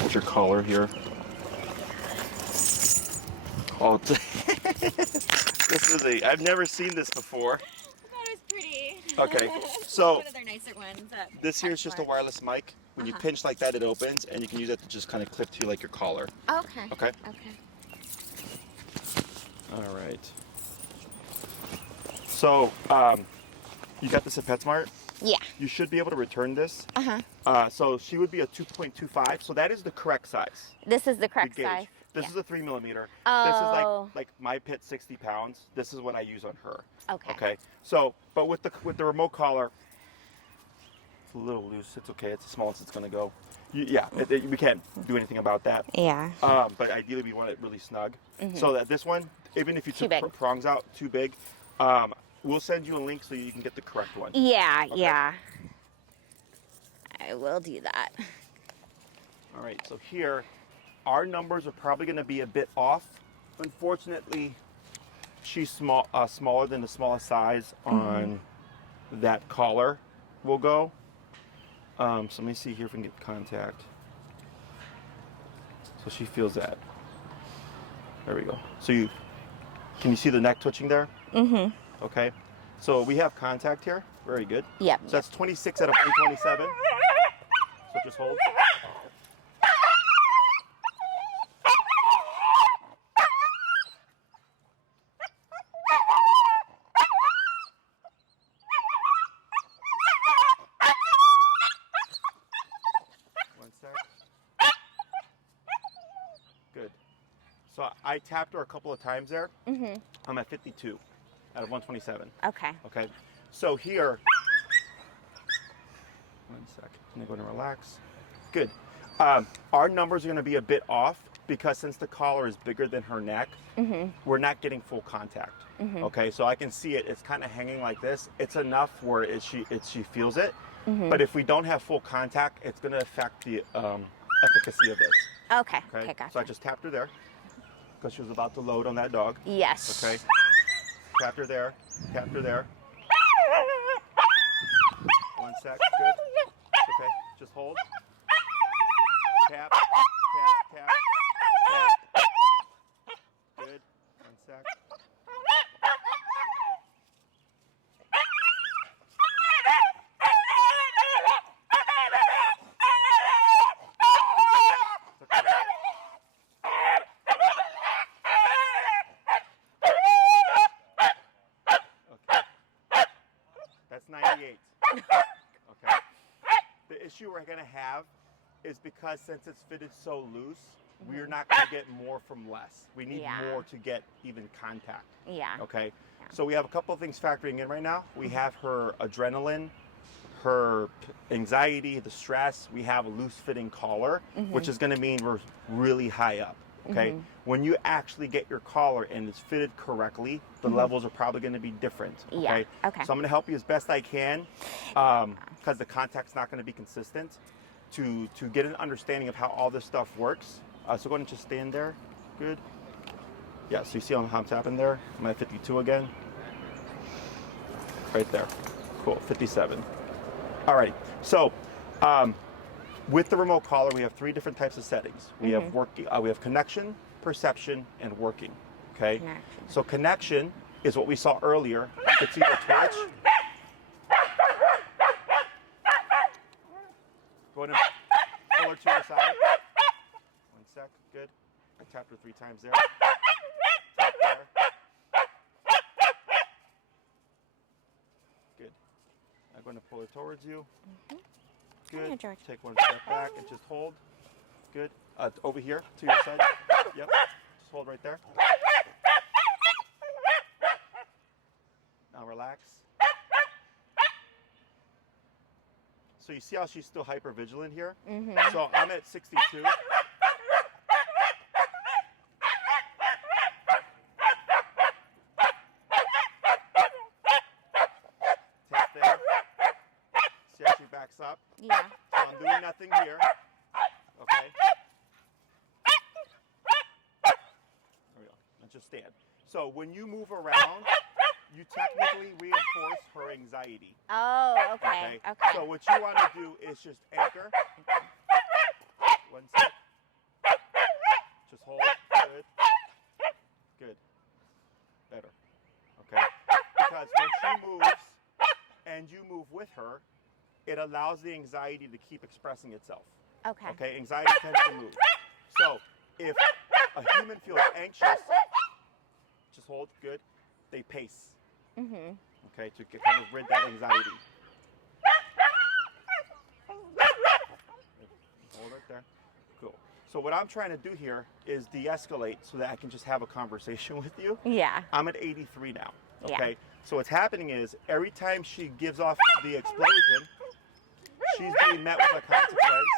Put your collar here. Oh, this is I've never seen this before. I thought it was pretty. Okay, so one of their nicer ones. This here is just a wireless mic. When you pinch like that, it opens, and you can use it to just kind of clip to like your collar. Okay. Okay. Okay. All right. So, you got this at PetSmart? Yeah. You should be able to return this. Uh-huh. So she would be a 2.25. So that is the correct size. This is the correct The gauge. size. This is a 3 millimeter. Oh. This is like my pit, 60 pounds. This is what I use on her. Okay. Okay. So, but with the remote collar, it's a little loose. It's okay. It's the smallest it's gonna go. We can't do anything about that. Yeah. But ideally we want it really snug. So that this one, even if you Too took big. prongs out too big, we'll send you a link so you can get the correct one. Yeah, Okay. yeah. I will do that. All right, so here, our numbers are probably going to be a bit off. Unfortunately, she's smaller than the smallest size on that collar will go. So let me see here if we can get contact. So she feels that. There we go. So can you see the neck twitching there? Mm-hmm. Okay. So we have contact here. Very good. Yep. So that's 26 out of 127. So just hold. One sec. Good. So I tapped her a couple of times there. Mm-hmm. I'm at 52 out of 127. Okay. Okay. So here, one sec. I'm going to relax. Good. Our numbers are going to be a bit off because since the collar is bigger than her neck, we're not getting full contact. Okay. So I can see it. It's kind of hanging like this. It's enough where she feels it. But if we don't have full contact, it's going to affect the efficacy of this. Okay. Okay. Okay, gotcha. So I just tapped her there because she was about to load on that dog. Yes. Okay. Tapped her there. Tapped her there. One sec. Good. Okay. Just hold. Tap. Tap. Tap. Tap. Good. One sec. That's 98. Okay. The issue we're going to have is because since it's fitted so loose, we're not going to get more from less. We need more to get even contact. Yeah. Okay. So we have a couple of things factoring in right now. We have her adrenaline, her anxiety, the stress. We have a loose fitting collar, which is going to mean we're really high up. Okay. When you actually get your collar and it's fitted correctly, the levels are probably going to be different. Okay. Yeah. Okay. So I'm going to help you as best I can, because the contact's not going to be consistent, to get an understanding of how all this stuff works. So go ahead and just stand there. Good. Yeah. So you see how I'm tapping there? I'm at 52 again. Right there. Cool. 57. All right. So. With the remote collar, we have 3 different types of settings. We have working, we have connection, perception, and working. Okay. Connection. So connection is what we saw earlier. You can see the twitch. Go ahead and pull her to your side. One sec. Good. I tapped her 3 times there. Tap there. Good. I'm going to pull her towards you. Good. Here, George. Take one step back and just hold. Good. Over here to your side. Yep. Just hold right there. Now relax. So you see how she's still hyper vigilant here? So I'm at 62. Tap there. See how she backs up? Yeah. So I'm doing nothing here. Okay. There we go. Now just stand. So when you move around, you technically reinforce her anxiety. Oh, okay. Okay. So what you want to do is just anchor. One sec. Because when she moves and you move with her, it allows the anxiety to keep expressing itself. Okay. Okay, anxiety tends to move. So if a human feels anxious, just hold, good, they pace. Okay, to kind of rid that anxiety. Hold it there. Cool. So what I'm trying to do here is de-escalate so that I can just have a conversation with you. Yeah. I'm at 83 now. Okay. Yeah. So what's happening is every time she gives off the explosion, she's being met with a consequence.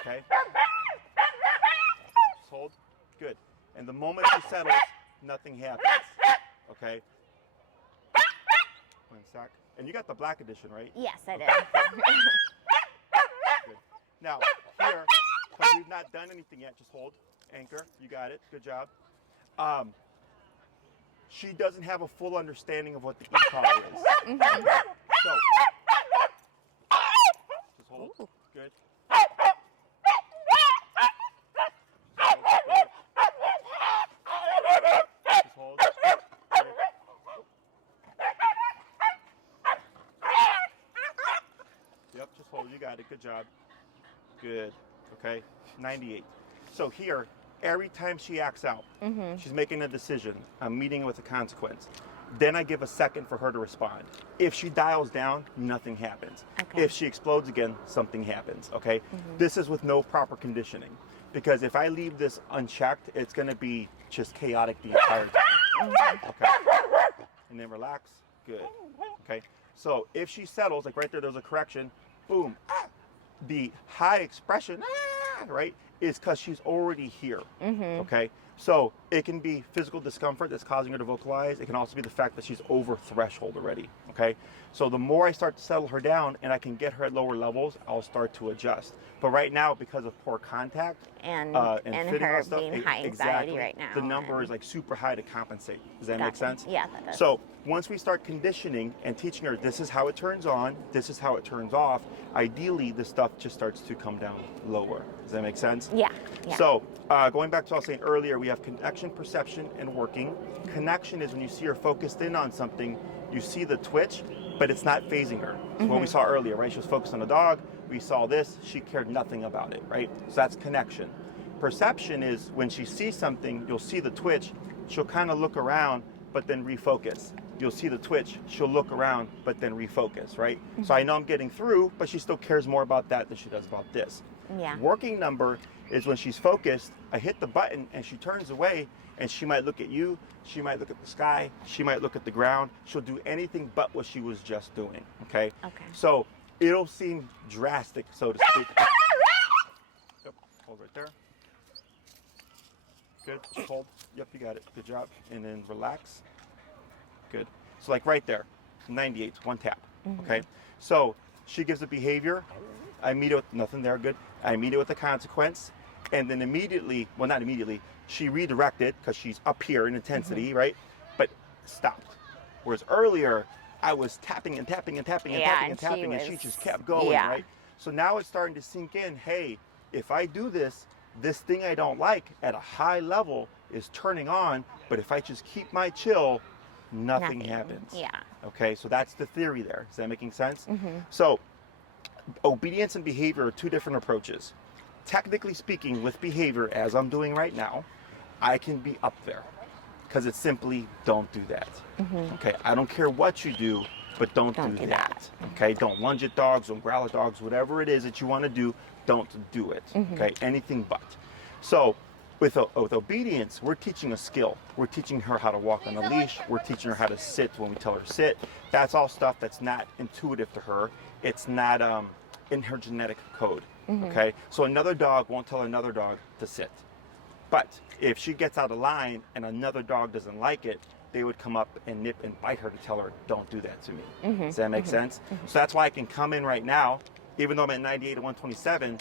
Okay. Just hold. Good. And the moment she settles, nothing happens. Okay. 1 sec. And you got the black edition, right? Yes, I did. Good. Now, here, because we've not done anything yet, just hold. Anchor. You got it. Good job. She doesn't have a full understanding of what the e-collar is. Okay? So, just hold. Ooh. Good. Just hold. Good. Yep, just hold. You got it. Good job. Good. Okay. 98. So here, every time she acts out, she's making a decision. I'm meeting with a consequence. Then I give a second for her to respond. If she dials down, nothing happens. Okay. If she explodes again, something happens. Okay. This is with no proper conditioning, because if I leave this unchecked, it's going to be just chaotic the entire time. Okay. And then relax. Good. Okay. So if she settles, like right there's a correction. Boom. The high expression, right, is because she's already here. Okay. So it can be physical discomfort that's causing her to vocalize. It can also be the fact that she's over threshold already. Okay. So the more I start to settle her down and I can get her at lower levels, I'll start to adjust. But right now, because of poor contact And fitting her all stuff, being high anxiety exactly, right now. the number is like super high to compensate. Does that make Gotcha. sense? Yeah, that does. So once we start conditioning and teaching her this is how it turns on, this is how it turns off, ideally the stuff just starts to come down lower. Does that make sense? Yeah. Yeah. So going back to what I was saying earlier, we have connection, perception, and working. Connection is when you see her focused in on something, you see the twitch, but it's not phasing her. So what we saw earlier, right? She was focused on the dog. We saw this. She cared nothing about it, right? So that's connection. Perception is when she sees something, you'll see the twitch. She'll kind of look around, but then refocus. You'll see the twitch. She'll look around, but then refocus, right? So I know I'm getting through, but she still cares more about that than she does about this. Yeah. Working number is when she's focused, I hit the button and she turns away and she might look at you, she might look at the sky, she might look at the ground. She'll do anything but what she was just doing, okay? Okay. So it'll seem drastic, so to speak. Yep, hold right there. Good, just hold. Yep, you got it, good job. And then relax. Good. So like right there, 98, one tap, okay? So she gives a behavior, I meet it with nothing there, good. I meet it with a consequence, and then immediately, well not immediately, she redirected because she's up here in intensity, right? But stopped. Whereas earlier, I was tapping and tapping and tapping and tapping and tapping, and she just kept going, right? So now it's starting to sink in, hey, if I do this, this thing I don't like at a high level is turning on, but if I just keep my chill, nothing happens. Yeah. Okay, so that's the theory there. Is that making sense? So obedience and behavior are two different approaches. Technically speaking, with behavior, as I'm doing right now, I can be up there because it's simply don't do that. Okay, I don't care what you do, but don't do that. Okay, don't lunge at dogs, don't growl at dogs, whatever it is that you want to do, don't do it. Okay, anything but. So with obedience, we're teaching a skill. We're teaching her how to walk on a leash. We're teaching her how to sit when we tell her to sit. That's all stuff that's not intuitive to her. It's not in her genetic code. Okay, so another dog won't tell another dog to sit. But if she gets out of line and another dog doesn't like it, they would come up and nip and bite her to tell her, don't do that to me. Does that make sense? So that's why I can come in right now, even though I'm at 98 to 127,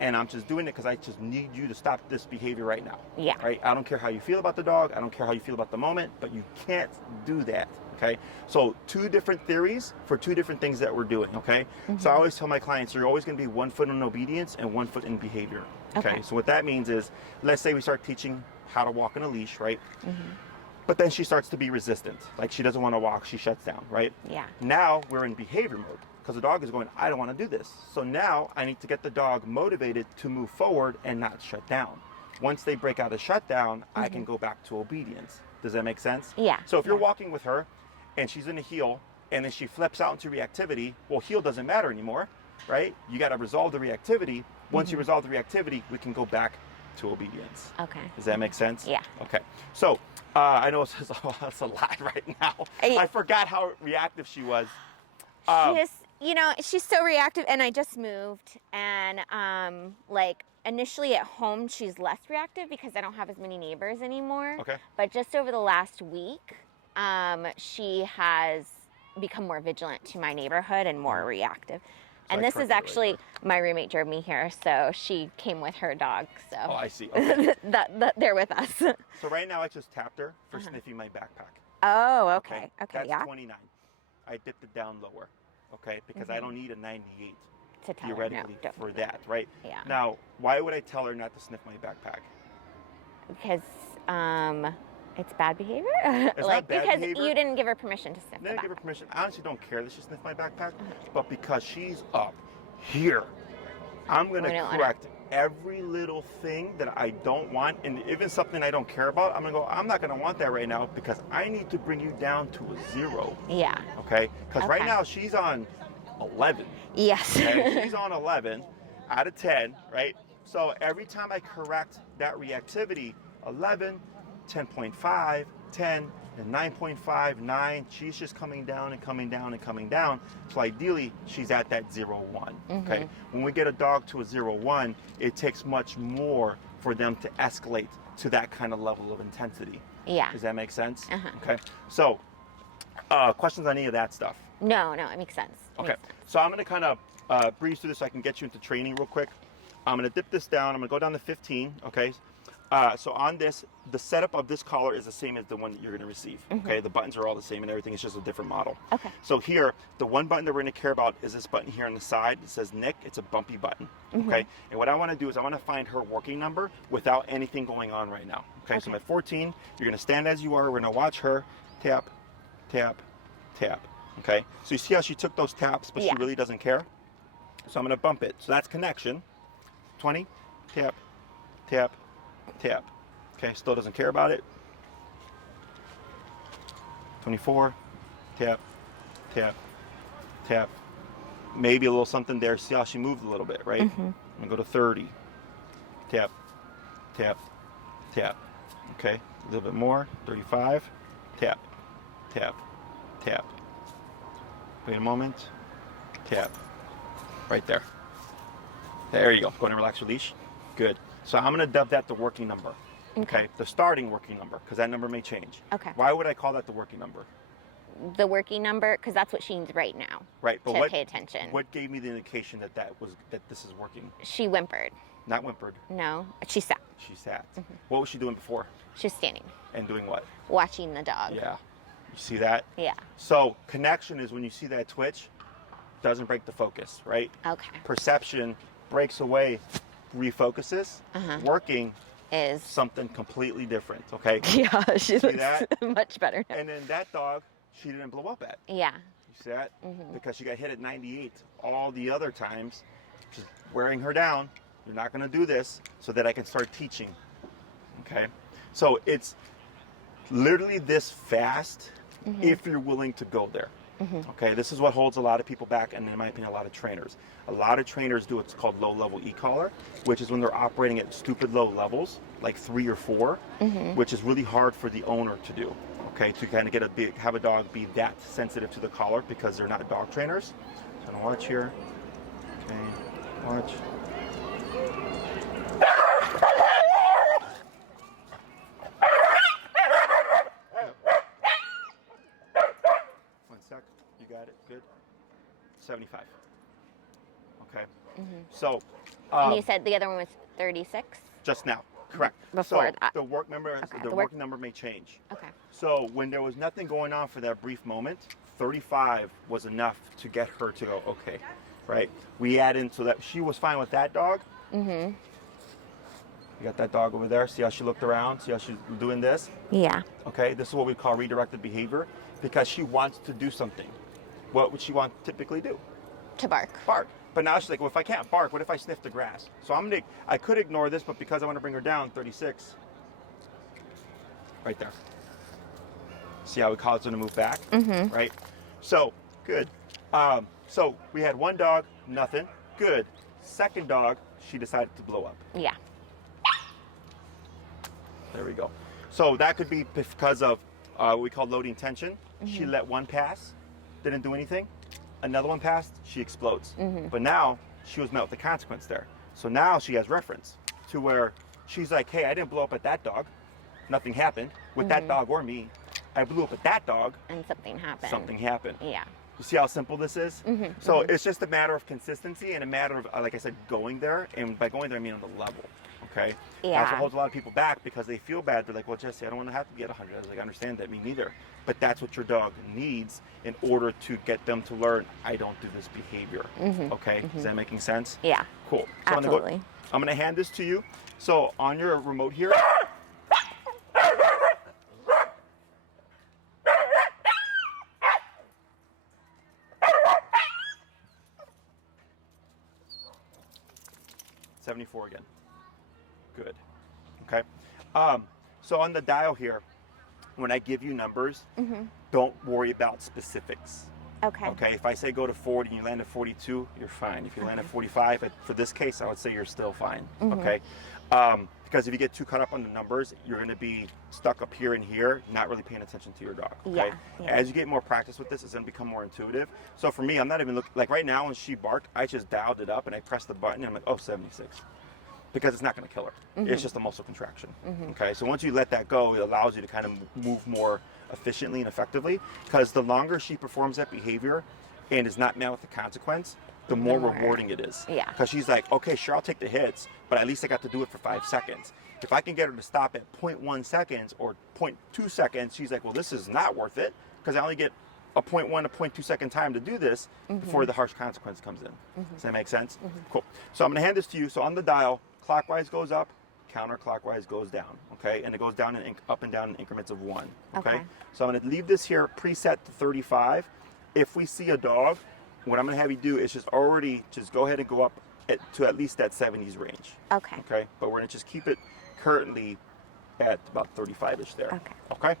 and I'm just doing it because I just need you to stop this behavior right now. Yeah. Right? I don't care how you feel about the dog. I don't care how you feel about the moment, but you can't do that. Okay? So two different theories for two different things that we're doing. Okay? So I always tell my clients, you're always going to be 1 foot in obedience and 1 foot in behavior. Okay? So what that means is, let's say we start teaching how to walk on a leash, right? But then she starts to be resistant. Like she doesn't want to walk, she shuts down, right? Yeah. Now we're in behavior mode because the dog is going, I don't want to do this. So now I need to get the dog motivated to move forward and not shut down. Once they break out of shutdown, I can go back to obedience. Does that make sense? Yeah. So if you're walking with her and she's in a heel and then she flips out into reactivity, well, heel doesn't matter anymore, right? You got to resolve the reactivity. Once you resolve the reactivity, we can go back to obedience. Okay. Does that make sense? Yeah. Okay. So I know it's a lot right now. I forgot how reactive she was. She's so reactive, and I just moved, and like initially at home she's less reactive because I don't have as many neighbors anymore. Okay. But just over the last week, she has become more vigilant to my neighborhood and more reactive. And this is actually, my roommate drove me here, so she came with her dog. So. Oh, I see. Okay. They're with us. So right now I just tapped her for sniffing my backpack. Oh, okay. Okay, That's 29. I dipped it down lower, okay? Because I don't need a 98 to tell theoretically her, no, for that, right? Yeah. Now, why would I tell her not to sniff my backpack? Because it's bad behavior? It's not bad because behavior. you didn't give her permission to sniff the backpack. Didn't give her permission. I honestly don't care that she sniffed my backpack, but because she's up here, I'm going to correct every little thing that I don't want, and even something I don't care about, I'm going to go, I'm not going to want that right now because I need to bring you down to a 0. Yeah. Okay? Because right now she's on 11. Yes. Okay? She's on 11 out of 10, right? So every time I correct that reactivity, 11, 10.5, 10, and 9.5, 9, she's just coming down and coming down and coming down. So ideally, she's at that 0, 1, okay? When we get a dog to a 0, 1, it takes much more for them to escalate to that kind of level of intensity. Yeah. Does that make sense? Okay. So, questions on any of that stuff? No, it makes sense. Okay. So I'm going to kind of breeze through this so I can get you into training real quick. I'm going to dip this down. I'm going to go down to 15, okay? So on this, the setup of this collar is the same as the one that you're going to receive. Okay, the buttons are all the same and everything. It's just a different model. Okay. So here, the one button that we're going to care about is this button here on the side. It says Nick. It's a bumpy button. Okay. And what I want to do is I want to find her working number without anything going on right now. Okay. So I'm at 14. You're going to stand as you are. We're going to watch her tap, tap, tap. Okay. So you see how she took those taps, but she really doesn't care. So I'm going to bump it. So that's connection. 20, tap, tap, tap. Okay, still doesn't care about it. 24, tap, tap, tap. Maybe a little something there. See how she moved a little bit, right? I'm gonna go to 30. Tap, tap, tap. Okay, a little bit more. 35. Tap, tap, tap. Wait a moment. Tap. Right there. There you go. Go and relax your leash. Good. So I'm going to dub that the working number. Okay. The starting working number, because that number may change. Okay. Why would I call that the working number? The working number, because that's what she needs right now. Right. But to pay attention. What gave me the indication that this is working? She whimpered. Not whimpered. No, she sat. She sat. What was she doing before? She was standing. And doing what? Watching the dog. Yeah. You see that? Yeah. So connection is when you see that twitch, doesn't break the focus, right? Okay. Perception breaks away, refocuses. Working is something completely different, okay? Yeah, she looks that? much better now. And then that dog, she didn't blow up at. Yeah. You see that? Because she got hit at 98. All the other times, just wearing her down. You're not going to do this so that I can start teaching, okay? So it's literally this fast if you're willing to go there. Okay, this is what holds a lot of people back, and in my opinion, a lot of trainers. A lot of trainers do what's called low-level e-collar, which is when they're operating at stupid low levels, like 3 or 4, which is really hard for the owner to do. Okay, to kind of have a dog be that sensitive to the collar because they're not dog trainers. So I'm gonna watch here. Okay, watch. You got it. Good. 75. Okay. So. And you said the other one was 36? Just now. Correct. Before so that. The work number, the working number may change. Okay. So when there was nothing going on for that brief moment, 35 was enough to get her to go, okay, right? We add in so that she was fine with that dog. You You got that dog over there. See how she looked around? See how she's doing this? Yeah. Okay, this is what we call redirected behavior because she wants to do something. What would she want to typically do? To bark. Bark. But now she's like, well, if I can't bark, what if I sniff the grass? So I could ignore this, but because I want to bring her down, 36. Right there. See how we call it to move back? Mm-hmm. Right? So, good. So we had one dog, nothing. Good. Second dog, she decided to blow up. Yeah. There we go. So that could be because of what we call loading tension. Mm-hmm. She let one pass, didn't do anything. Another one passed, she explodes. Mm-hmm. But now she was met with the consequence there. So now she has reference to where she's like, hey, I didn't blow up at that dog. Nothing happened with that dog or me. I blew up at that dog. And something happened. Something happened. Yeah. You see how simple this is? Mm-hmm. So it's just a matter of consistency and a matter of, like I said, going there. And by going there, I mean on the level. Okay? Yeah. That's what holds a lot of people back because they feel bad. They're like, well, Jesse, I don't want to have to get 100. I was like, I understand that. Me neither. But that's what your dog needs in order to get them to learn, I don't do this behavior. Mm-hmm. Okay? Mm-hmm. Is that making sense? Yeah. Cool. So absolutely. I'm going to hand this to you. So on your remote here, $74 again. Good. Okay. So on the dial here, when I give you numbers, don't worry about specifics. Okay. Okay. If I say go to 40 and you land at 42, you're fine. If you land at 45, for this case, I would say you're still fine. Okay. Because if you get too caught up on the numbers, you're going to be stuck up here and here, not really paying attention to your dog. Okay. Yeah. As you get more practice with this, it's going to become more intuitive. So for me, I'm not even looking, like right now when she barked, I just dialed it up and I pressed the button and I'm like, oh, 76. Because it's not going to kill her. It's just a muscle contraction. Okay, so once you let that go, it allows you to kind of move more efficiently and effectively. Because the longer she performs that behavior and is not met with the consequence, the more rewarding it is. Yeah. Because she's like, okay, sure, I'll take the hits, but at least I got to do it for 5 seconds. If I can get her to stop at 0.1 seconds or 0.2 seconds, she's like, well, this is not worth it because I only get a 0.1 to 0.2 second time to do this before the harsh consequence comes in. Does that make sense? Cool. So I'm going to hand this to you. So on the dial, clockwise goes up, counterclockwise goes down, okay? And it goes down and up and down in increments of 1, okay? So I'm going to leave this here preset to 35. If we see a dog, what I'm going to have you do is just go ahead and go up to at least that 70s range. Okay. Okay? But we're going to just keep it currently at about 35-ish there. Okay?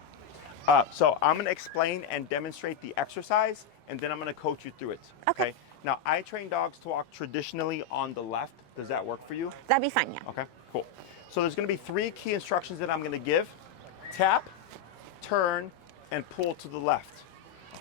So I'm going to explain and demonstrate the exercise, and then I'm going to coach you through it. Okay. Now, I train dogs to walk traditionally on the left. Does that work for you? That'd be fine, yeah. Okay, cool. So there's going to be 3 key instructions that I'm going to give. Tap, turn, and pull to the left.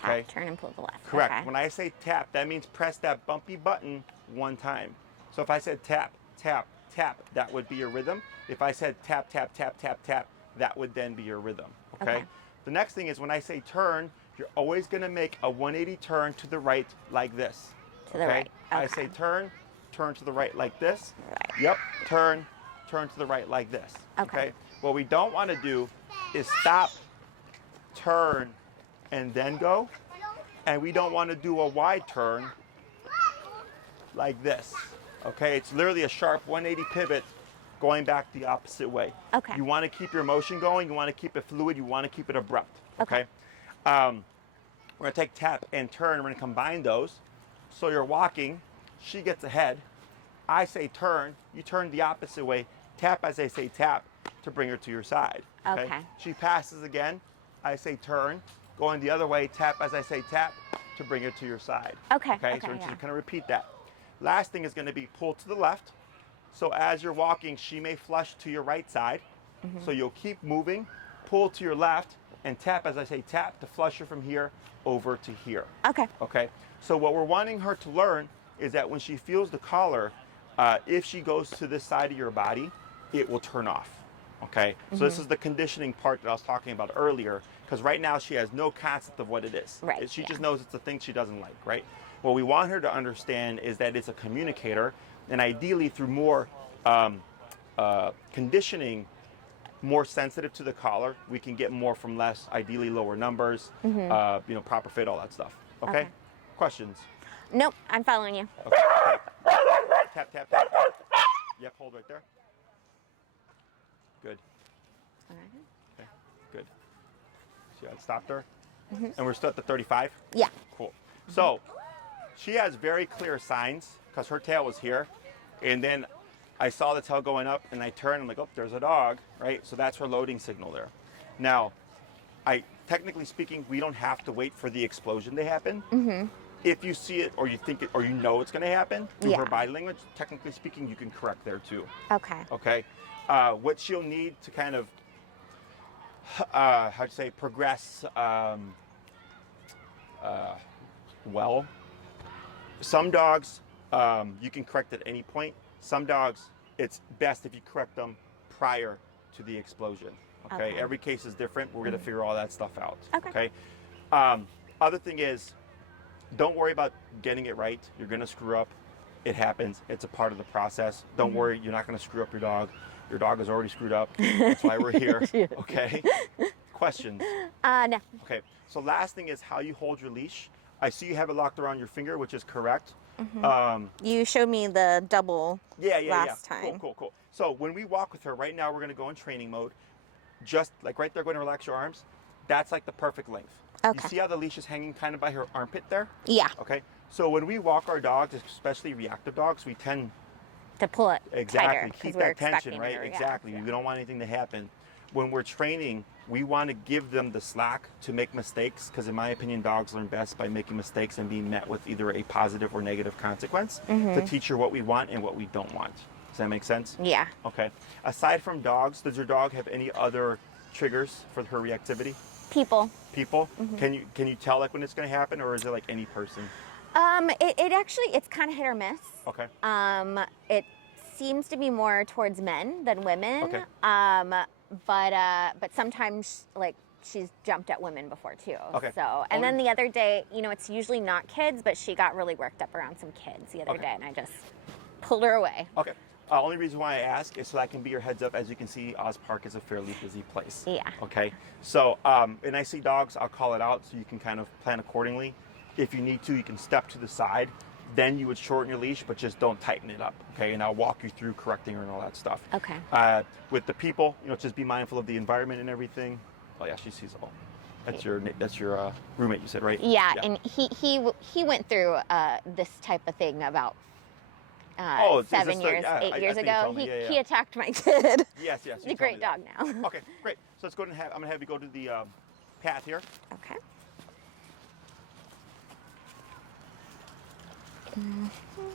Okay? Tap, turn, and pull to the left. Correct. Okay. When I say tap, that means press that bumpy button 1 time. So if I said tap, tap, tap, that would be your rhythm. If I said tap, tap, tap, tap, tap, that would then be your rhythm. Okay? The next thing is when I say turn, you're always going to make a 180 turn to the right like this. To the right. I say turn to the right like this. Right. Yep. Turn to the right like this. Okay. What we don't want to do is stop, turn, and then go. And we don't want to do a wide turn like this. Okay. It's literally a sharp 180 pivot going back the opposite way. Okay. You want to keep your motion going. You want to keep it fluid. You want to keep it abrupt. Okay. We're going to take tap and turn. We're going to combine those. So you're walking. She gets ahead. I say turn. You turn the opposite way. Tap as I say tap to bring her to your side. Okay. She passes again. I say turn. Going the other way. Tap as I say tap to bring her to your side. Okay. So we're just going to repeat that. Last thing is going to be pull to the left. So as you're walking, she may flush to your right side. So you'll keep moving, pull to your left, and tap as I say tap to flush her from here over to here. Okay. Okay. So what we're wanting her to learn is that when she feels the collar, if she goes to this side of your body, it will turn off. Okay. So this is the conditioning part that I was talking about earlier, because right now she has no concept of what it is. Right. She just knows it's a thing she doesn't like, right? What we want her to understand is that it's a communicator, and ideally through more conditioning, more sensitive to the collar, we can get more from less, ideally lower numbers, proper fit, all that stuff. Okay? Questions? Nope, I'm following you. Okay. Tap, tap, tap. Yep, hold right there. Good. All right. Okay. Good. See, I stopped her. And we're still at the 35? Yeah. Cool. So she has very clear signs because her tail was here. And then I saw the tail going up and I turned and I'm like, oh, there's a dog, right? So that's her loading signal there. Now, technically speaking, we don't have to wait for the explosion to happen. If you see it or you think it or you know it's going to happen through her body language, technically speaking, you can correct there too. Okay. Okay. What she'll need to kind of, how'd you say, progress well. Some dogs, you can correct at any point. Some dogs, it's best if you correct them prior to the explosion. Okay. Every case is different. We're going to figure all that stuff out. Okay. Other thing is, don't worry about getting it right. You're going to screw up. It happens. It's a part of the process. Don't worry. You're not going to screw up your dog. Your dog is already screwed up. That's why we're here. Okay. Questions? No. Okay. So last thing is how you hold your leash. I see you have it locked around your finger, which is correct. You showed me the double last time. Cool. So when we walk with her, right now we're going to go in training mode. Just like right there, going to relax your arms. That's like the perfect length. Okay. You see how the leash is hanging kind of by her armpit there? Yeah. Okay. So when we walk our dogs, especially reactive dogs, we tend To pull it exactly tighter, keep 'cause we're that tension, expecting right? her to Exactly. react, We don't want anything to happen. When we're training, we want to give them the slack to make mistakes because, in my opinion, dogs learn best by making mistakes and being met with either a positive or negative consequence to teach her what we want and what we don't want. Does that make sense? Yeah. Okay. Aside from dogs, does your dog have any other triggers for her reactivity? People. People? Can you tell like when it's going to happen, or is it like any person? It actually, it's kind of hit or miss. Okay. It seems to be more towards men than women. Okay. But sometimes like she's jumped at women before too. Okay. So, and then the other day, it's usually not kids, but she got really worked up around some kids the other day, and I just pulled her away. Okay. Only reason why I ask is so that can be your heads up. As you can see, Oz Park is a fairly busy place. Yeah. Okay. So, and I see dogs, I'll call it out so you can kind of plan accordingly. If you need to, you can step to the side. Then you would shorten your leash, but just don't tighten it up. Okay. And I'll walk you through correcting her and all that stuff. Okay. With the people, just be mindful of the environment and everything. Oh yeah, she sees all. That's your roommate, you said, right? Yeah. And he went through this type of thing about 7 years, 8 years ago. He attacked my kid. Yes. He's a great dog now. Okay, great. So let's go ahead and I'm gonna have you go to the path here. Okay.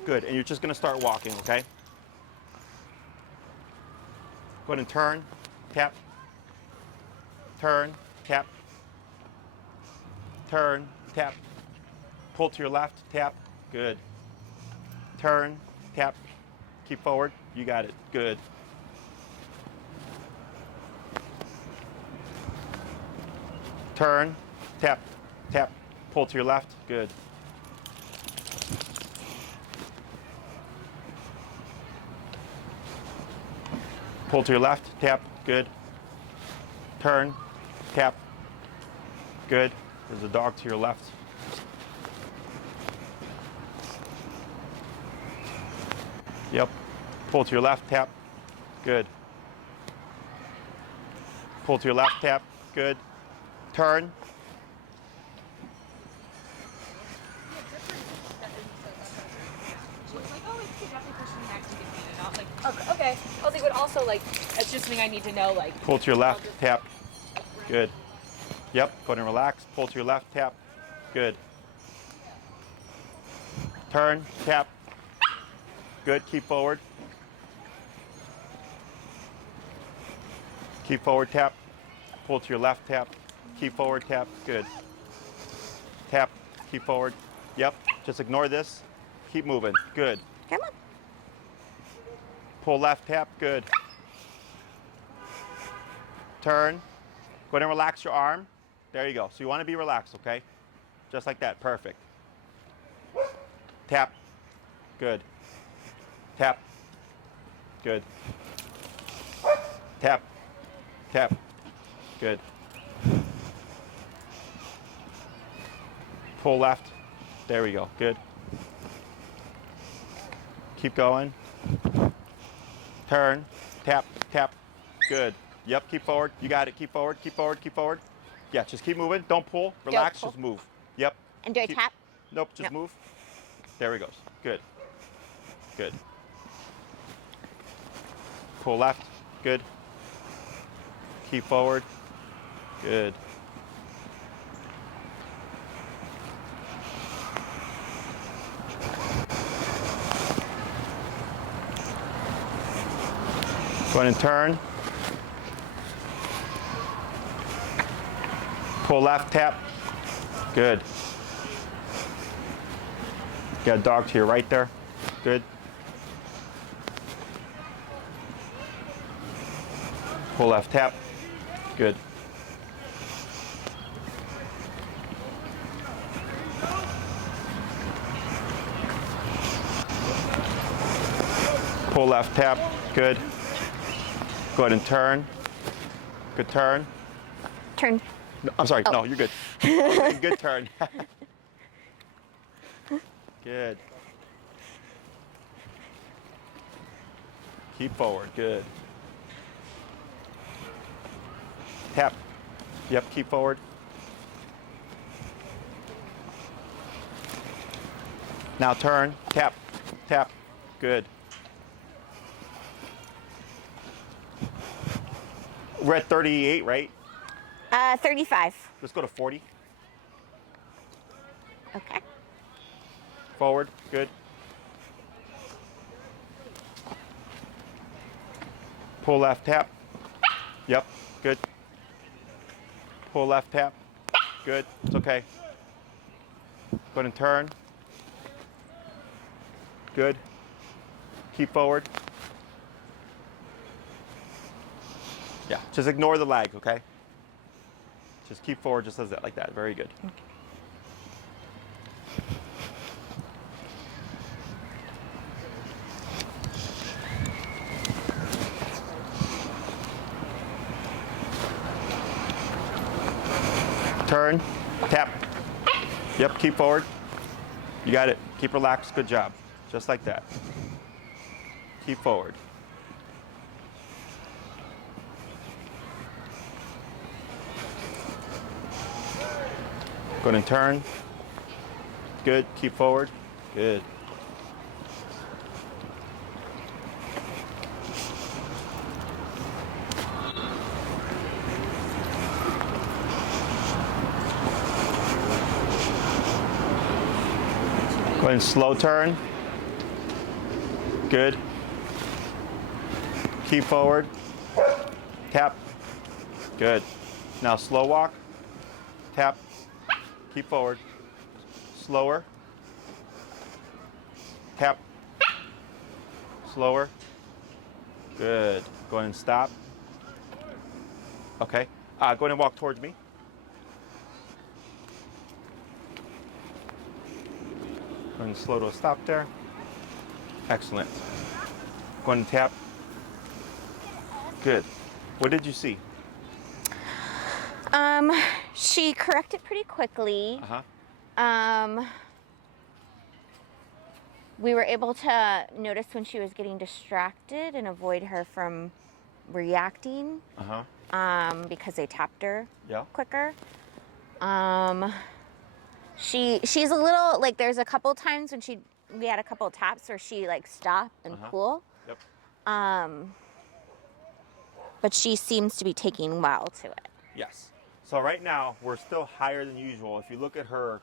Good, and you're just gonna start walking, okay? Go ahead and turn, tap, turn, tap, turn, tap, pull to your left, tap, good. Turn, tap, keep forward, you got it, good. Turn, tap, tap, pull to your left, good. Pull to your left, tap, good. Turn, tap, good. There's a dog to your left. Yep. Pull to your left, tap, good. Pull to your left, tap, good. Turn. Okay. I was like, but also, like, it's just something I need to know, like. Pull to your left, tap. Good. Yep. Go ahead and relax. Pull to your left, tap. Good. Turn, tap. Good. Keep forward. Keep forward, tap. Pull to your left, tap. Keep forward, tap. Good. Tap. Keep forward. Yep. Just ignore this. Keep moving. Good. Come on. Pull left, tap, good. Turn. Go ahead and relax your arm. There you go. So you want to be relaxed, okay? Just like that, perfect. Tap, good. Tap, good. Tap, tap, good. Pull left. There we go, good. Keep going. Turn, tap, tap, Good. Yep, keep forward. You got it. Keep forward, keep forward, keep forward. Yeah, just keep moving. Don't pull. Relax, pull. just move. Yep. And do I tap? Nope, just No. move. There he goes. Good. Good. Pull left. Good. Keep forward. Good. Go ahead and turn. Pull left, tap. Good. Got a dog to your right there. Good. Pull left, tap. Good. Pull left, tap. Good. Go ahead and turn. Good turn. Turn. No, I'm sorry. Oh. No, you're good. Good turn. Good. Keep forward. Good. Tap. Yep, keep forward. Now turn. Tap. Tap. Good. We're at 38, right? 35. Let's go to 40. Okay. Forward. Good. Pull left, tap. Yep. Good. Pull left, tap. Good. It's okay. Go ahead and turn. Good. Keep forward. Yeah. Just ignore the lag, okay? Just keep forward just as that, like that. Very good. Okay. Turn, tap. Yep, keep forward. You got it. Keep relaxed. Good job. Just like that. Keep forward. Go ahead and turn. Good. Keep forward. Good. Go ahead and slow turn. Good. Keep forward. Tap. Good. Now slow walk. Tap. Keep forward. Slower. Tap. Slower. Good. Go ahead and stop. Okay. Go ahead and walk towards me. Go ahead and slow to a stop there. Excellent. Go ahead and tap. Good. What did you see? She corrected pretty quickly. Uh-huh. We were able to notice when she was getting distracted and avoid her from reacting, Uh-huh. because they tapped her Yeah. quicker. She's a little, like, there's a couple times when we had a couple taps where she like stop and Uh-huh. cool. Yep. But she seems to be taking well to it. Yes. So right now we're still higher than usual. If you look at her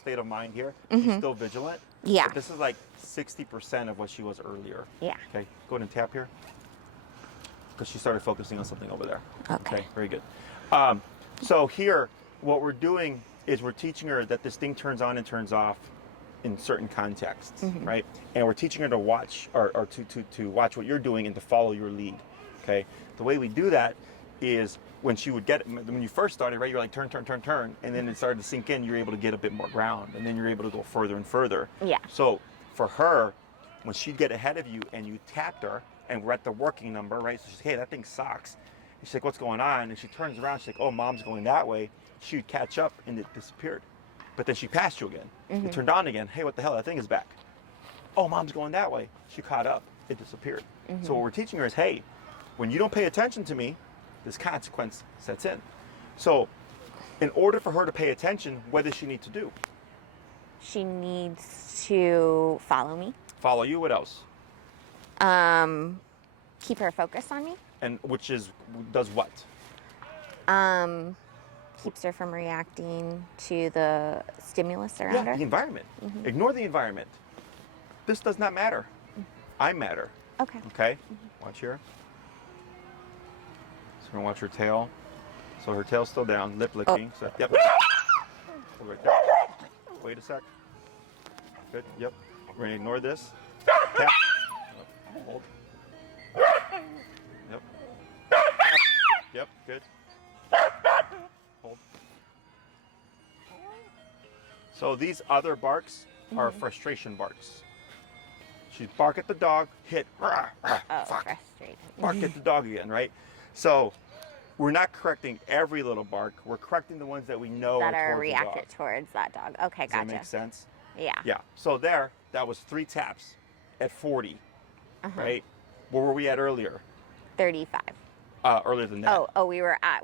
state of mind here, Mm-hmm. she's still vigilant. Yeah. But this is like 60% of what she was earlier. Yeah. Okay. Go ahead and tap here. Because she started focusing on something over there. Okay. Very good. So here, what we're doing is we're teaching her that this thing turns on and turns off in certain contexts, Mm-hmm. right? And we're teaching her to watch or to watch what you're doing and to follow your lead. Okay. The way we do that is when you first started, right, you're like turn, and then it started to sink in, you're able to get a bit more ground, and then you're able to go further and further. Yeah. So for her, when she'd get ahead of you and you tapped her, and we're at the working number, right? So she's, hey, that thing sucks. And she's like, what's going on? And she turns around, she's like, oh, mom's going that way. She'd catch up and it disappeared. But then she passed you again. Mm-hmm. It turned on again. Hey, what the hell? That thing is back. Oh, mom's going that way. She caught up. It disappeared. Mm-hmm. So what we're teaching her is, hey, When you don't pay attention to me, this consequence sets in. So in order for her to pay attention, what does she need to do? She needs to follow me. Follow you, what else? Keep her focus on me. And does what? Keeps her from reacting to the stimulus around her. The environment. Ignore the environment. This does not matter. I matter. Okay. Okay? Watch here. So we're gonna watch her tail. So her tail's still down, lip licking. So, yep. Hold right there. Wait a sec. Good. Yep. We're gonna ignore this. Tap. Hold. Yep. Yep. Good. Hold. So these other barks are frustration barks. She's bark at the dog, hit, fuck, Frustrated. bark at the dog again, right? So we're not correcting every little bark. We're correcting the ones that we know That are towards the reacted dog. towards that dog. Okay, Does that gotcha. make sense? Yeah. Yeah. So that was 3 taps at 40, right? Where were we at earlier? 35. Earlier than that.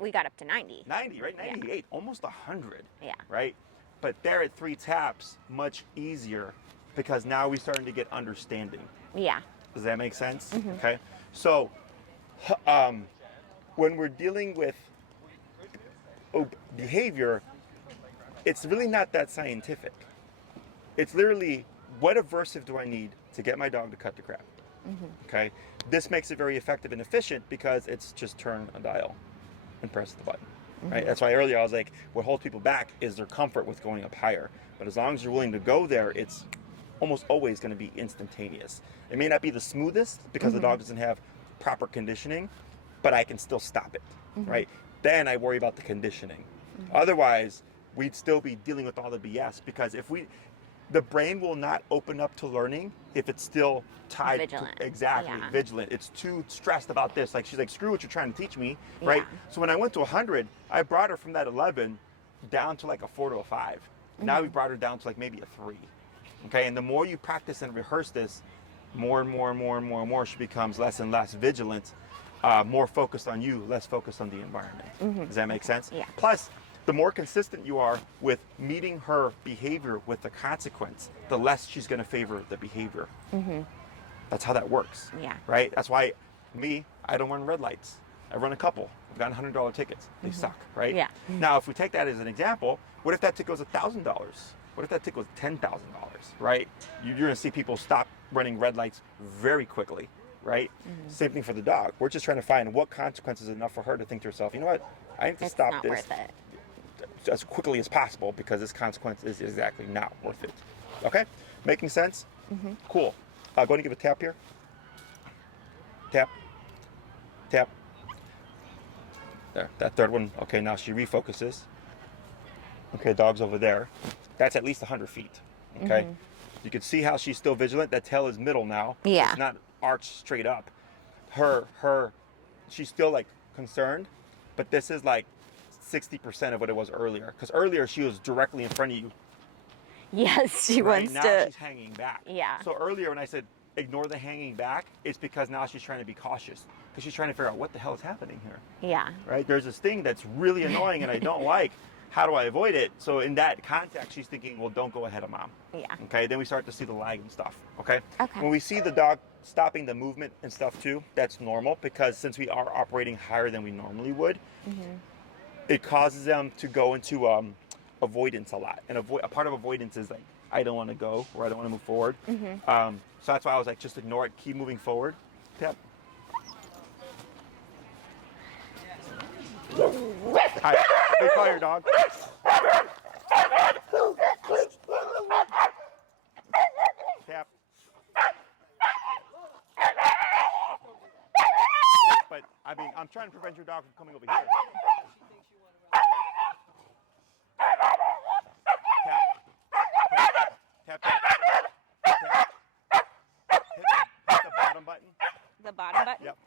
We got up to 90. 90, right? 98, almost 100. Yeah. Right? But there at 3 taps, much easier because now we're starting to get understanding. Yeah. Does that make sense? Okay. So when we're dealing with behavior, it's really not that scientific. It's literally, what aversive do I need to get my dog to cut the crap? Okay. This makes it very effective and efficient because it's just turn a dial and press the button. Right. That's why earlier I was like, what holds people back is their comfort with going up higher. But as long as you're willing to go there, it's almost always going to be instantaneous. It may not be the smoothest because the dog doesn't have proper conditioning, but I can still stop it. Right. Then I worry about the conditioning. Otherwise, we'd still be dealing with all the BS because the brain will not open up to learning if it's still tied Vigilant. to exactly Yeah. vigilant. It's too stressed about this. Like she's like, screw what you're trying to teach me, right? Yeah. So when I went to 100, I brought her from that 11 down to like a 4 to a 5. Now we brought her down to like maybe a 3. Okay, and the more you practice and rehearse this, more and more and more and more and more, she becomes less and less vigilant, more focused on you, less focused on the environment. Does that make sense? Yeah. Plus, the more consistent you are with meeting her behavior with the consequence, the less she's going to favor the behavior. That's how that works. Yeah. Right? That's why I don't run red lights. I run a couple. I've gotten $100 tickets. They suck, right? Yeah. Now, if we take that as an example, what if that ticket was $1,000? What if that ticket was $10,000, right? You're going to see people stop running red lights very quickly, right? Same thing for the dog. We're just trying to find what consequence is enough for her to think to herself, you know what? I need to It's stop not this worth it. as quickly as possible because this consequence is exactly not worth it. Okay? Making sense? Cool. Go ahead and give a tap here. Tap. Tap. There. That third one. Okay, now she refocuses. Okay, dog's over there. That's at least 100 feet. Okay? You can see how she's still vigilant. That tail is middle now. Yeah. It's not arched straight up. She's still like concerned, but this is like 60% of what it was earlier. Because earlier she was directly in front of you. Yes, she Right? wants Now to. she's hanging back. Yeah. So earlier when I said ignore the hanging back, it's because now she's trying to be cautious. Because she's trying to figure out what the hell is happening here. Yeah. Right? There's this thing that's really annoying and I don't like. How do I avoid it? So in that context, she's thinking, well, don't go ahead of mom. Yeah. Okay, then we start to see the lagging stuff. Okay? Okay. When we see the dog stopping the movement and stuff too, that's normal because since we are operating higher than we normally would, it causes them to go into avoidance a lot. And a part of avoidance is like, I don't want to go or I don't want to move forward. So that's why I was like, just ignore it, keep moving forward. Tap. Hi. Hey, call your dog. Tap. Yeah, but I mean, I'm trying to prevent your dog from coming over here. Tap. Tap. Tap. Hit the bottom button. The bottom button? Yep.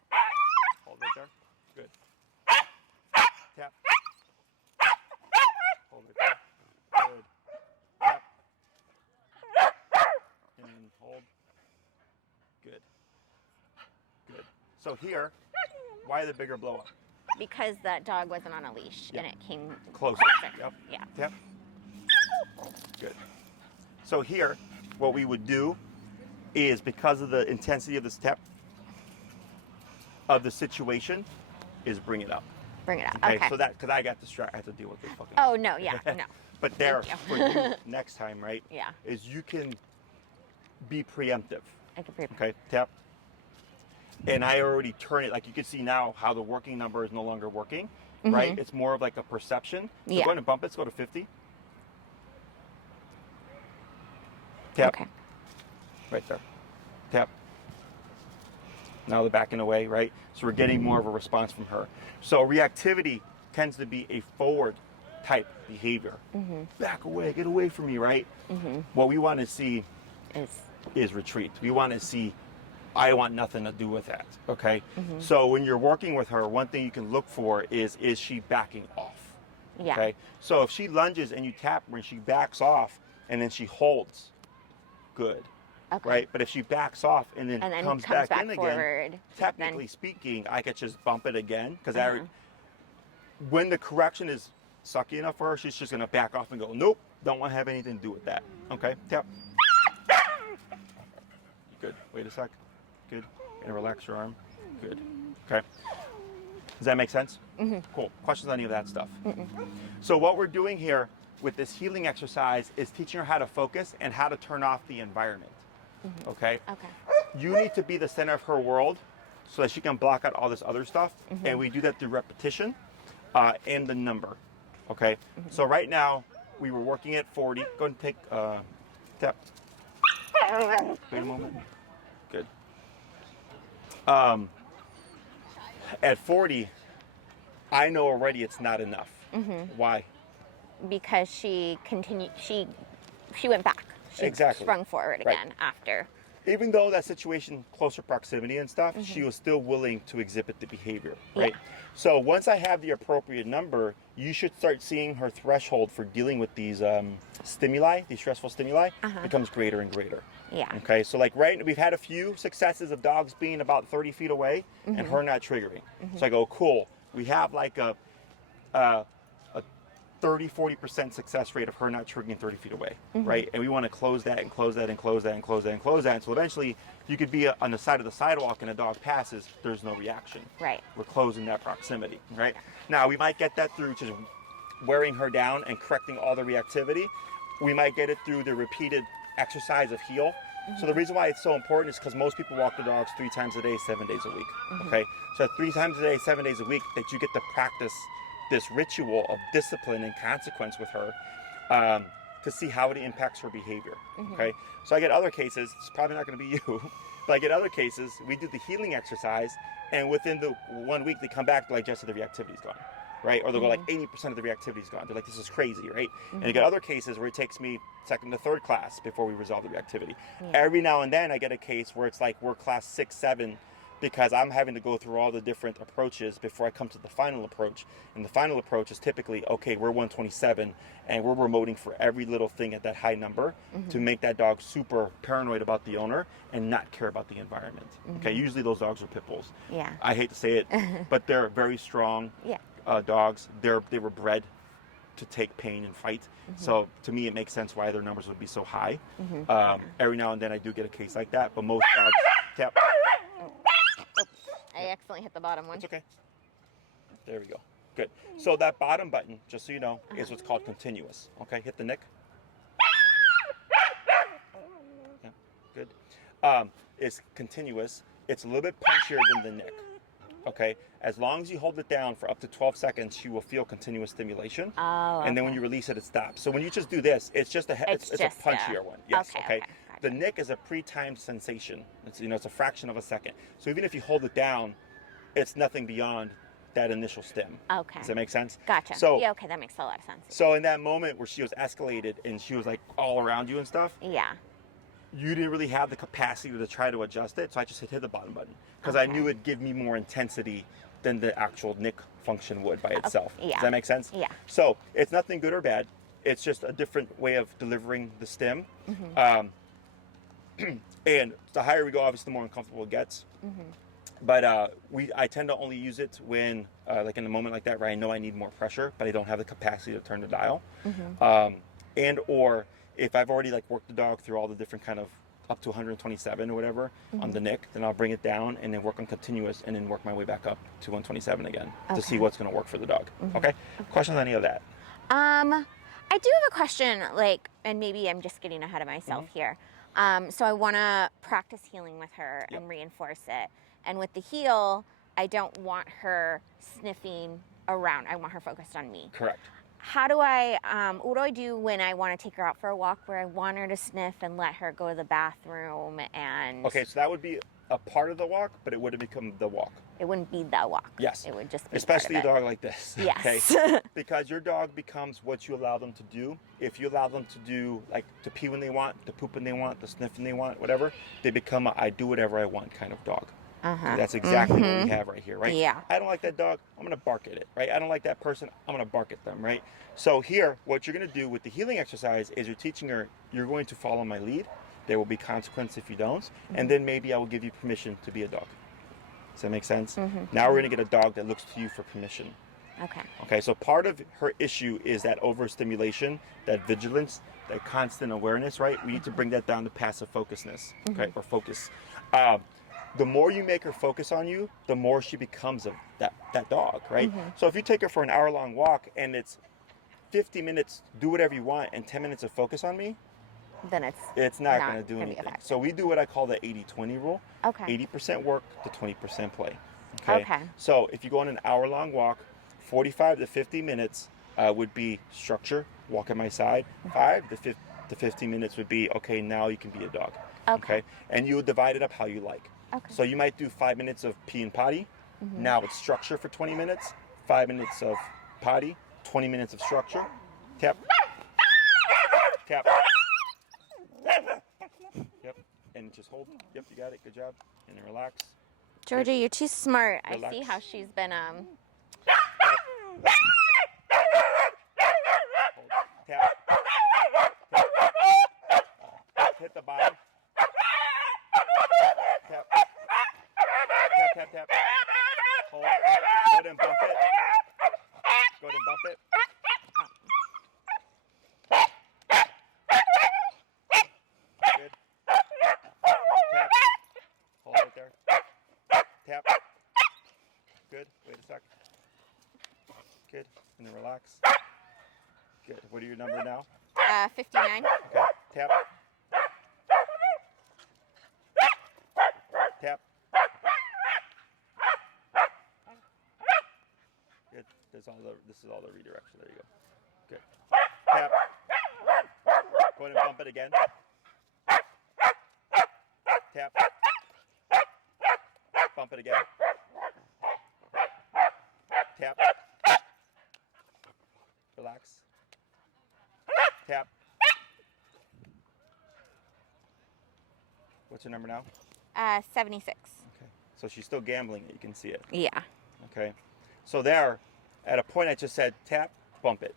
Hold right there. Good. Tap. Hold right there. Good. Tap. And hold. Good. Good. So here, Why the bigger blow up? Because that dog wasn't on a leash and it came Closer. Yep. Yeah. Yep. Good. So here, what we would do is, because of the intensity of the step of the situation, is bring it up. Bring it up. Okay. Okay. So that, because I got distracted, I had to deal with this fucking. Oh no, yeah, no. But there, Thank for you next time, right? Yeah. Is you can be preemptive. I can prepare. Okay. Tap. And I already turn it, like you can see now how the working number is no longer working, right? It's more of like a perception. So Yeah. go ahead and bump it. Let's go to 50. Tap. Okay. Right there. Tap. Now they're backing away, right? So we're getting more of a response from her. So reactivity tends to be a forward type behavior. Back away, get away from me, right? What we want to see is retreat. We want to see, I want nothing to do with that, okay? So when you're working with her, one thing you can look for is she backing off? Yeah. Okay? So if she lunges and you tap her and she backs off and then she holds, good. Okay. Right? But if she backs off and then, comes back in forward, again, technically speaking, I could just bump it again, because when the correction is sucky enough for her, she's just going to back off and go, nope, don't want to have anything to do with that. Okay? Tap. Good. Wait a sec. Good. And relax your arm. Good. Okay. Does that make sense? Cool. Questions on any of that stuff? So what we're doing here with this healing exercise is teaching her how to focus and how to turn off the environment. Okay? Okay. You need to be the center of her world so that she can block out all this other stuff. And we do that through repetition and the number. Okay? So right now, we were working at 40. Go and take tap. Wait a moment. Good. At 40, I know already it's not enough. Why? Because she continued. She went back. She Exactly. sprung forward Right. again after. Even though that situation, closer proximity and stuff, she was still willing to exhibit the behavior, right? So once I have the appropriate number, you should start seeing her threshold for dealing with these stimuli, these stressful stimuli, becomes greater and greater. Yeah. Okay, so like we've had a few successes of dogs being about 30 feet away and her not triggering. So I go, cool. We have like a 30-40% success rate of her not triggering 30 feet away, right? And we want to close that and close that and close that and close that and close that. And so eventually you could be on the side of the sidewalk and a dog passes, there's no reaction. Right. We're closing that proximity, right? Now we might get that through just wearing her down and correcting all the reactivity. We might get it through the repeated exercise of heel. So the reason why it's so important is because most people walk their dogs 3 times a day, 7 days a week, okay? So 3 times a day, 7 days a week, that you get to practice this ritual of discipline and consequence with her to see how it impacts her behavior, okay? So I get other cases, it's probably not going to be you, but I get other cases, we do the healing exercise, and within the 1 week, they come back, they're like, Jesse, the reactivity's gone, right? Or they'll go like 80% of the reactivity's gone. They're like, this is crazy, right? And you get other cases where it takes me second to third class before we resolve the reactivity. Every now and then I get a case where it's like we're class 6, 7, because I'm having to go through all the different approaches before I come to the final approach. And the final approach is typically, okay, we're 127 and we're remoting for every little thing at that high number to make that dog super paranoid about the owner and not care about the environment. Okay, usually those dogs are pit bulls. Yeah. I hate to say it, but they're very strong dogs. They were bred to take pain and fight. So to me, it makes sense why their numbers would be so high. Every now and then I do get a case like that, but most dogs tap. I accidentally hit the bottom one. It's okay. There we go. Good. So that bottom button, just so you know, is what's called continuous. Okay, hit the nick. Yeah, good. It's continuous. It's a little bit punchier than the nick. Okay, as long as you hold it down for up to 12 seconds, she will feel continuous stimulation. Oh. And then when you release it, it stops. So when you just do this, it's just it's a punchier one. Yes. Okay. Gotcha. The nick is a pre-timed sensation. It's it's a fraction of a second. So even if you hold it down, it's nothing beyond that initial stim. Okay. Does that make sense? Gotcha. So yeah, okay, that makes a lot of sense. So in that moment where she was escalated and she was like all around you and stuff, Yeah. you didn't really have the capacity to try to adjust it. So I just hit the bottom button because I knew it'd give me more intensity than the actual nick function would by itself. Yeah. Does that make sense? Yeah. So it's nothing good or bad. It's just a different way of delivering the stim. And the higher we go, obviously, the more uncomfortable it gets. But I tend to only use it when, like in a moment like that, where I know I need more pressure, but I don't have the capacity to turn the dial. And or if I've already like worked the dog through all the different kind of up to 127 or whatever on the nick, then I'll bring it down and then work on continuous and then work my way back up to 127 again to see what's going to work for the dog. Okay? Questions on any of that? I do have a question, like, and maybe I'm just getting ahead of myself here. So I want to practice heeling with her and reinforce it. And with the heel, I don't want her sniffing around. I want her focused on me. Correct. How do I, what do I do when I want to take her out for a walk where I want her to sniff and let her go to the bathroom and... Okay, so that would be a part of the walk, but it wouldn't become the walk. It wouldn't be the walk. Yes. It would just be especially a part of dog like this. Yes. Okay? Because your dog becomes what you allow them to do. If you allow them to do, like, to pee when they want, to poop when they want, to sniff when they want, whatever, they become a I do whatever I want kind of dog. So that's exactly what we have right here, right? Yeah. I don't like that dog, I'm going to bark at it, right? I don't like that person, I'm going to bark at them, right? So here, what you're going to do with the healing exercise is you're teaching her, you're going to follow my lead. There will be consequence if you don't. And then maybe I will give you permission to be a dog. Does that make sense? Now we're going to get a dog that looks to you for permission. Okay. Okay, so part of her issue is that overstimulation, that vigilance, that constant awareness, right? We need to bring that down to passive focusness, okay, or focus. The more you make her focus on you, the more she becomes that dog, right? So if you take her for an hour-long walk and it's 50 minutes, do whatever you want, and 10 minutes of focus on me, Then it's not going to do anything. So we do what I call the 80-20 rule. Okay. 80% work to 20% play. Okay? Okay. So if you go on an hour-long walk, 45 to 50 minutes would be structure, walk at my side. 5 to 15 minutes would be, okay, now you can be a dog. Okay. And you would divide it up how you like. Okay. So you might do 5 minutes of pee and potty. Now it's structure for 20 minutes. 5 minutes of potty, 20 minutes of structure. Tap. Tap. Yep. And just hold. Yep, you got it. Good job. And then relax. Georgia, you're too smart. Relax. I see how she's been Hold. Tap. Tap. Hit the bottom. Tap. Tap, tap, tap. Hold. Go ahead and bump it. Go ahead and bump it. Good. Tap. Hold right there. Tap. Good. Wait a sec. Good. And then relax. Good. What are your number now? 59. Okay. Tap. Tap. Good. This is all the redirection. There you go. Good. Tap. Go ahead and bump it again. Tap. Bump it again. Tap. Relax. Tap. What's your number now? 76. Okay. So she's still gambling it. You can see it. Yeah. Okay. So there, at a point I just said tap, bump it,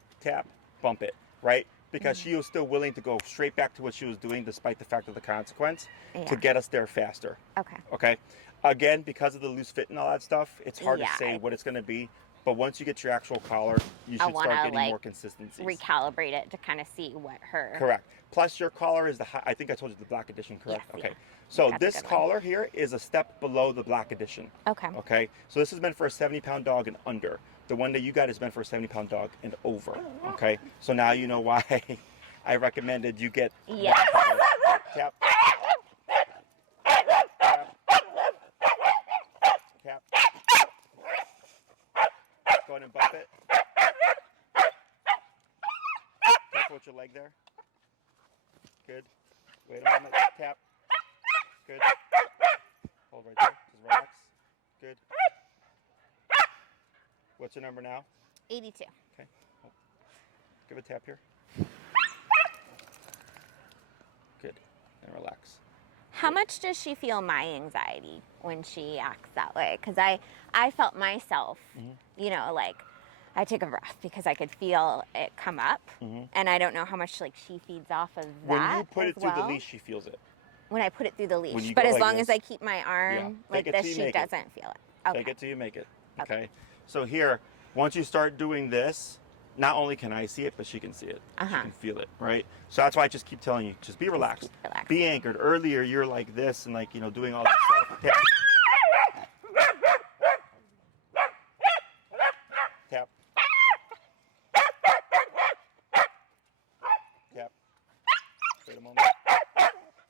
right? Because she was still willing to go straight back to what she was doing despite the fact of the consequence to get us there faster. Okay. Okay. Again, because of the loose fit and all that stuff, it's hard to say what it's going to be. But once you get your actual collar, you should start getting more consistency. Recalibrate it to kind of see what her... Correct. Plus your collar is I think I told you the black edition, correct? Yes, okay. yeah. So That's this collar here is a step below the black edition. Okay. Okay. So this is meant for a 70-pound dog and under. The one that you got is meant for a 70-pound dog and over. Okay. So now you know why I recommended you get Yes. tap. Tap. Go ahead and bump it. Careful with your leg there. Good. Wait a moment. Tap. Good. Hold right there. Just relax. Good. What's your number now? 82. Okay. Give a tap here. Good. And relax. How much does she feel my anxiety when she acts that way? Because I felt myself, you know, like I took a breath because I could feel it come up. And I don't know how much like she feeds off of that. When you put it through the leash, she feels it. when I put it through the leash. you But go as like long this- as I keep my arm like Take it till this, you she make it. doesn't feel it. Okay. Take it till you make it. Okay. So here, once you start doing this, not only can I see it, but she can see it. She can feel it, right? So that's why I just keep telling you, just be relaxed. keep relaxed. Be anchored. Earlier, you're like this and like, you know, doing all this stuff. Tap. Tap. Tap. Wait a moment.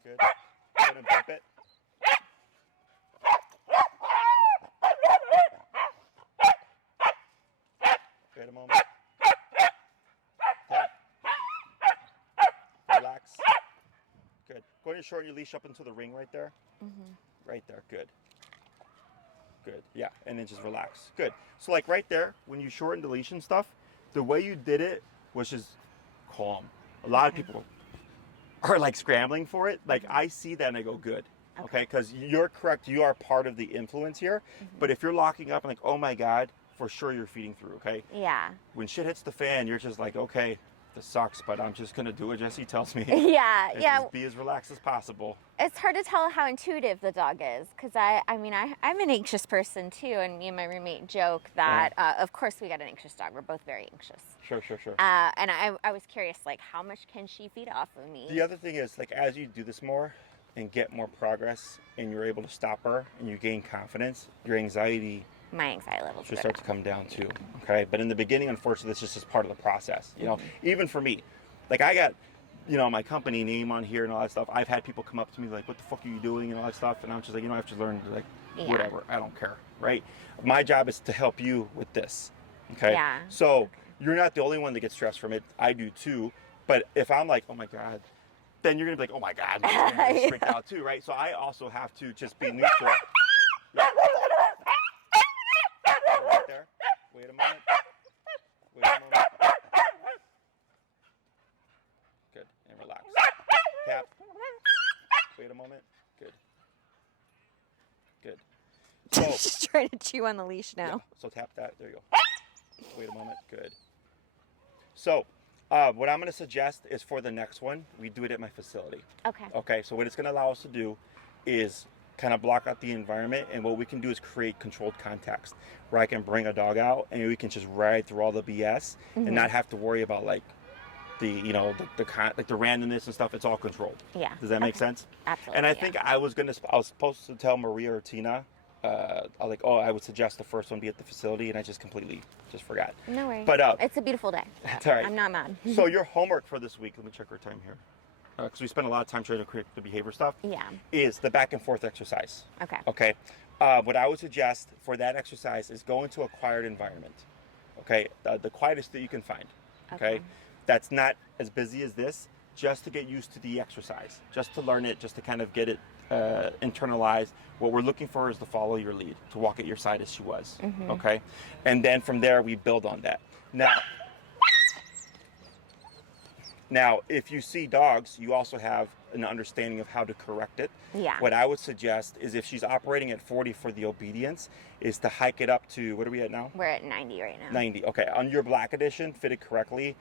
Good. Go ahead and bump it. Wait a moment. Tap. Relax. Good. Go ahead and shorten your leash up into the ring right there. Right there. Good. Good. Yeah. And then just relax. Good. So like right there, when you shorten the leash and stuff, the way you did it was just calm. A lot of people are like scrambling for it. Like I see that and I go, good. Okay. Because you're correct. You are part of the influence here. But if you're locking up and like, oh my God, for sure you're feeding through. Okay. Yeah. When shit hits the fan, you're just like, okay, this sucks, but I'm just going to do what Jesse tells me. Yeah. And Yeah. just be as relaxed as possible. It's hard to tell how intuitive the dog is because I'm an anxious person too, and me and my roommate joke that of course we got an anxious dog. We're both very anxious. Sure. And I was curious, like, how much can she feed off of me? The other thing is, like, as you do this more and get more progress and you're able to stop her and you gain confidence, your anxiety My anxiety levels should go start to come down too. Okay. But in the beginning, unfortunately, this is just part of the process. You know, even for me, like I got, you know, my company name on here and all that stuff. I've had people come up to me like, what the fuck are you doing and all that stuff. And I'm just like, you know, I have to learn to like, whatever. I don't care. Right. My job is to help you with this. Okay. Yeah. So you're not the only one that gets stressed from it. I do too. But if I'm like, oh my God, then you're going to be like, oh my God, I'm going to freak out too. Right. So I also have to just be neutral. Yeah. Right there. Wait a moment. Wait a moment. Good. And relax. Tap. Wait a moment. Good. Good. So, She's trying to chew on the leash now. yeah, so tap that. There you go. Wait a moment. Good. So, what I'm going to suggest is for the next one, we do it at my facility. Okay. Okay. So what it's going to allow us to do is kind of block out the environment, and what we can do is create controlled context where I can bring a dog out and we can just ride through all the BS and not have to worry about like the, you know, the randomness and stuff. It's all controlled. Yeah. Does that make sense? Absolutely. And I yeah. think I was supposed to tell Maria or Tina, I would suggest the first one be at the facility, and I just completely forgot. No worries. But it's a beautiful day. it's all right. I'm not mad. So your homework for this week, let me check our time here, because we spent a lot of time trying to create the behavior stuff. Yeah. Is the back and forth exercise. Okay. Okay. What I would suggest for that exercise is go into a quiet environment. Okay. The quietest that you can find. Okay. That's not as busy as this, just to get used to the exercise, just to learn it, just to kind of get it internalized. What we're looking for is to follow your lead, to walk at your side as she was. Okay. And then from there, we build on that. Now, if you see dogs, you also have an understanding of how to correct it. Yeah. What I would suggest is if she's operating at 40 for the obedience, is to hike it up to, what are we at now? We're at 90 right now. 90. Okay. On your black edition, fitted correctly.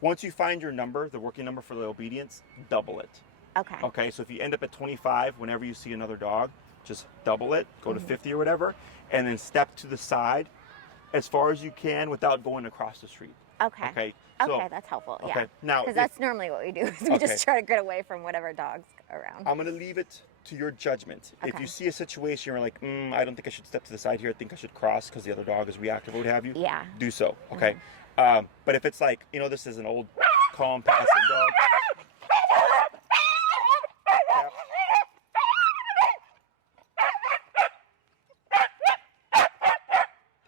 Once you find your number, the working number for the obedience, double it. Okay. Okay. So if you end up at 25, whenever you see another dog, just double it, go to 50 or whatever, and then step to the side as far as you can without going across the street. Okay. Okay. Okay, that's helpful. Yeah. Okay. Now, because that's normally what we do. Is we just try to get away from whatever dogs around. I'm going to leave it to your judgment. If you see a situation where you're like, I don't think I should step to the side here. I think I should cross because the other dog is reactive or what have you. Yeah. Do so. Okay. But if it's like, you know, this is an old, calm, passive dog.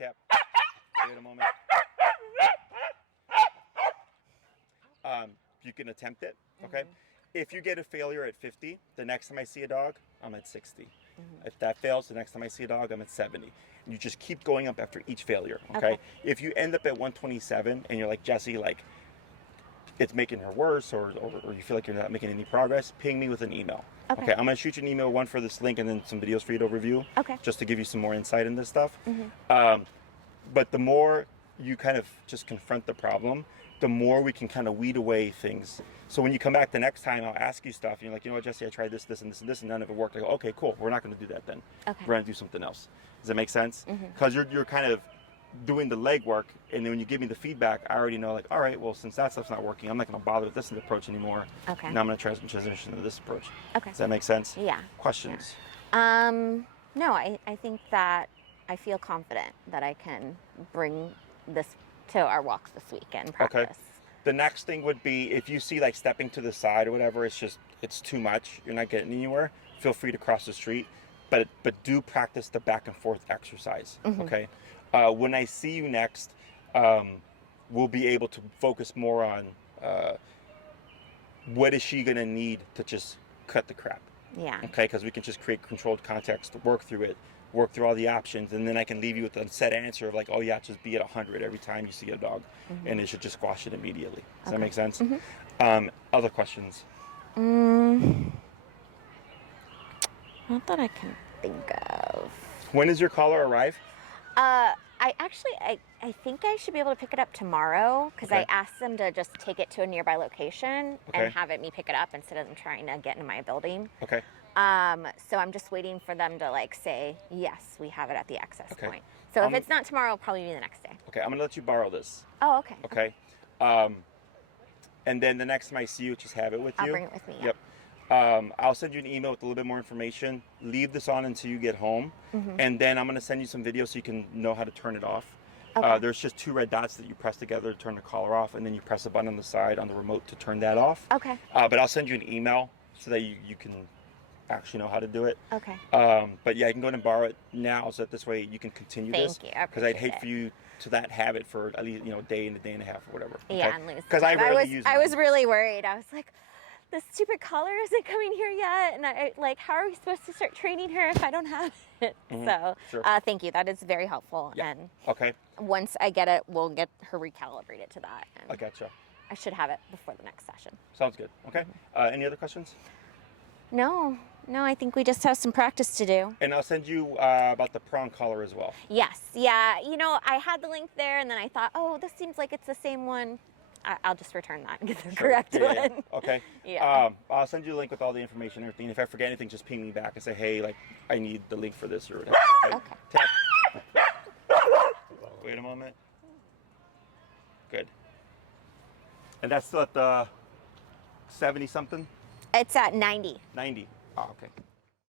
Tap. Wait a moment. You can attempt it. Okay. If you get a failure at 50, the next time I see a dog, I'm at 60. If that fails, the next time I see a dog, I'm at 70. And you just keep going up after each failure. Okay. If you end up at 127 and you're like, Jesse, like, it's making her worse, or you feel like you're not making any progress, ping me with an email. Okay. I'm going to shoot you an email, one for this link and then some videos for you to review. Okay. Just to give you some more insight in this stuff. But the more you kind of just confront the problem, the more we can kind of weed away things. So when you come back the next time, I'll ask you stuff. And you're like, you know what, Jesse, I tried this, this, and this, and this, and none of it worked. I go, okay, cool. We're not going to do that then. Okay. We're going to do something else. Does that make sense? Because you're kind of doing the legwork, and then when you give me the feedback, I already know, like, all right, well, since that stuff's not working, I'm not going to bother with this approach anymore. Okay. Now I'm going to transition to this approach. Okay. Does that make sense? Yeah. Questions? No, I think that I feel confident that I can bring this to our walks this week and practice. Okay. The next thing would be if you see like stepping to the side or whatever, it's too much. You're not getting anywhere. Feel free to cross the street, but do practice the back and forth exercise. Okay. When I see you next, we'll be able to focus more on what is she gonna need to just cut the crap. Yeah. Okay, because we can just create controlled context to work through it, work through all the options, and then I can leave you with a set answer of like, oh yeah, just be at 100 every time you see a dog, and it should just squash it immediately. Does that make sense? Other questions? Not that I can think of. When does your collar arrive? I think I should be able to pick it up tomorrow because Okay. I asked them to just take it to a nearby location Okay. and have me pick it up instead of them trying to get into my building. Okay. So I'm just waiting for them to like say, yes, we have it at the access Okay. point. So if it's not tomorrow, it'll probably be the next day. Okay, I'm gonna let you borrow this. Oh, okay. Okay. And then the next time I see you, just have it with you. I'll bring it with me. Yeah. Yep. I'll send you an email with a little bit more information. Leave this on until you get home, and then I'm gonna send you some videos so you can know how to turn it off. Okay. There's just 2 red dots that you press together to turn the collar off, and then you press a button on the side on the remote to turn that off. Okay. But I'll send you an email so that you can actually know how to do it. Okay. But yeah, you can go ahead and borrow it now so that this way you can continue this. Thank you. I Because I'd hate appreciate for you to not have it for at least a day and a half or whatever. Yeah, and lose. Because I rarely was, use I mine. was really worried. I was like, the stupid collar isn't coming here yet, and I like, how are we supposed to start training her if I don't have it? So, Sure. thank you. That is very helpful. Yeah. And Okay, once I get it, we'll get her recalibrated to that. And I gotcha. I should have it before the next session. Sounds good. Okay. Any other questions? No, I think we just have some practice to do. And I'll send you about the prong collar as well. Yes, yeah. I had the link there, and then I thought, oh, this seems like it's the same one. I'll just return that and get the correct Yeah, one. yeah. Okay. Yeah. I'll send you a link with all the information and everything. If I forget anything, just ping me back and say, hey, like, I need the link for this or whatever. Okay. Tap. Wait a moment. Good. And that's still at the 70 something? It's at 90. 90. Oh, okay.